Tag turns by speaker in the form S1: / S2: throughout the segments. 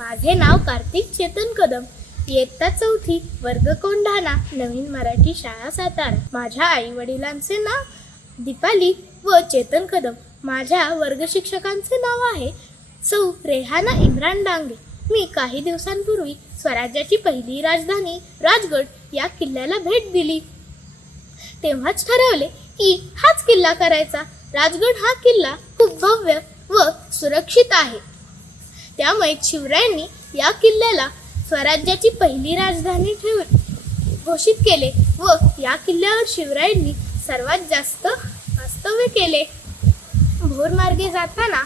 S1: माझे नाव कार्तिक चेतन कदम. इयत्ता चौथी वर्ग कोंढाणा नवीन मराठी शाळा सातारा. माझ्या आई वडिलांचे नाव दीपाली व चेतन कदम. माझ्या वर्ग शिक्षकांचे नाव आहे सौ रेहाना इम्रान डांगे. मी काही दिवसांपूर्वी स्वराज्याची पहिली राजधानी राजगड या किल्ल्याला भेट दिली. तेव्हाच ठरवले की हाच किल्ला करायचा. राजगड हा किल्ला खूप भव्य व सुरक्षित आहे. त्यामुळे शिवरायांनी या किल्ल्याला स्वराज्याची पहिली राजधानी ठेवून घोषित केले व या किल्ल्यावर शिवरायांनी सर्वात जास्त वास्तव्य केले. भोरमार्गे जाताना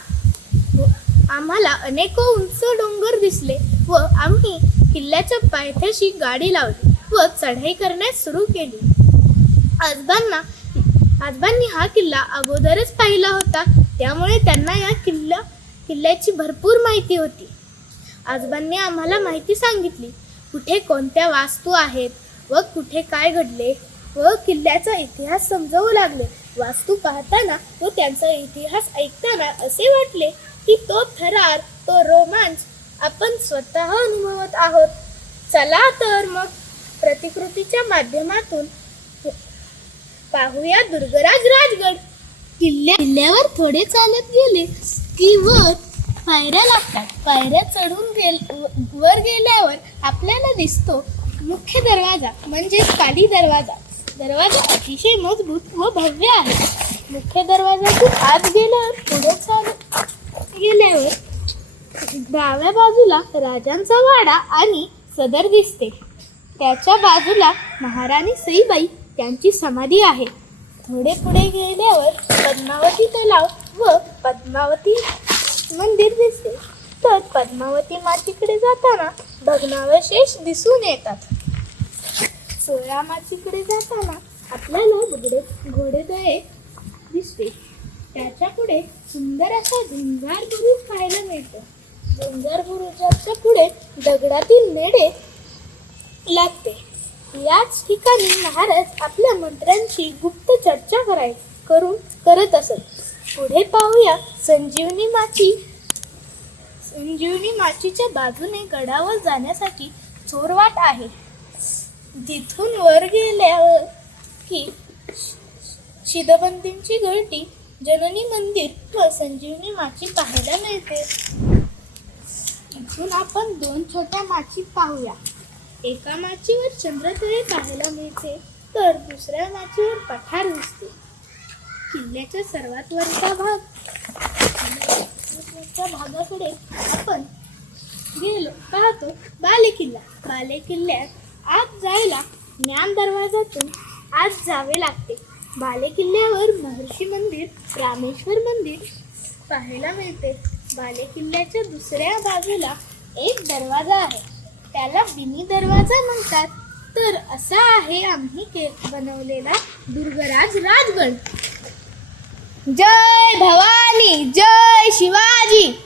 S1: आम्हाला अनेक उंच डोंगर दिसले व आम्ही किल्ल्याच्या पायथ्याशी गाडी लावली व चढाई करण्यास सुरू केली. आजबांना आजबांनी हा किल्ला अगोदरच पाहिला होता. त्यामुळे त्यांना या किल्ला किल्ल्याची भरपूर माहिती होती. आजोबांनी आम्हाला माहिती सांगितली कुठे कोणत्या वास्तू आहेत व कुठे काय घडले व किल्ल्याचा इतिहास समजावू लागले. वास्तू पाहताना व त्यांचा इतिहास ऐकताना असे वाटले की तो थरार तो रोमांच आपण स्वतः अनुभवत आहोत. चला तर मग प्रतिकृतीच्या माध्यमातून पाहूया दुर्गराज राजगड. किल्ल्या किल्ल्यावर थोडे चालत गेले. की वर पायऱ्या लागतात. पायऱ्या चढून गेल व- वर गेल्यावर आपल्याला दिसतो मुख्य दरवाजा म्हणजेच काली दरवाजा. दरवाजा अतिशय मजबूत व भव्य आहे. मुख्य दरवाजातून आत गेल्यावर पुढे चालत गेल्यावर डाव्या बाजूला राजांचा वाडा आणि सदर दिसते. त्याच्या बाजूला महाराणी सईबाई त्यांची समाधी आहे. थोडे पुढे गेल्यावर पद्मावती तलाव व पद्मावती मंदिर दिसते. तर पद्मावती मातीकडे जाताना भग्नावशेष दिसून येतात. सोळा मातीकडे जाताना आपल्याला घोडे घोडेदळे दिसते. त्याच्या पुढे सुंदर असा झुंजार बुरुज पाहायला मिळतो. झुंजार बुरुजाच्या पुढे दगडातील मेढे लागते. याच ठिकाणी महाराज आपल्या मंत्र्यांशी गुप्त चर्चा कराय करून करत असत. पुढे पाहूया. संजीवनी माची. संजीवनी माचीच्या बाजूने गडावर जाण्यासाठी चोरवाट आहे. तिथून वर गेल्यावर की शिदबंदींची गळती जननी मंदिर व संजीवनी माची पाहायला मिळते. इथून आपण दोन छोट्या माची पाहूया. एका माचीवर चंद्रतळे पाहायला मिळते तर दुसऱ्या माचीवर पठार दिसते. किल्ल्याच्या सर्वात वरचा भाग. वरच्या भागाकडे आपण गेलो पाहतो बालेकिल्ला. बालेकिल्ल्यात आत जायला ज्ञान दरवाजातून आत जावे लागते. बालेकिल्ल्यावर महर्षी मंदिर रामेश्वर मंदिर पाहायला मिळते. बालेकिल्ल्याच्या दुसऱ्या बाजूला एक दरवाजा आहे. त्याला बिनी दरवाजा म्हणतात. तर असा आहे आम्ही के बनवलेला दुर्गराज राजगड. जय भवानी जय शिवाजी।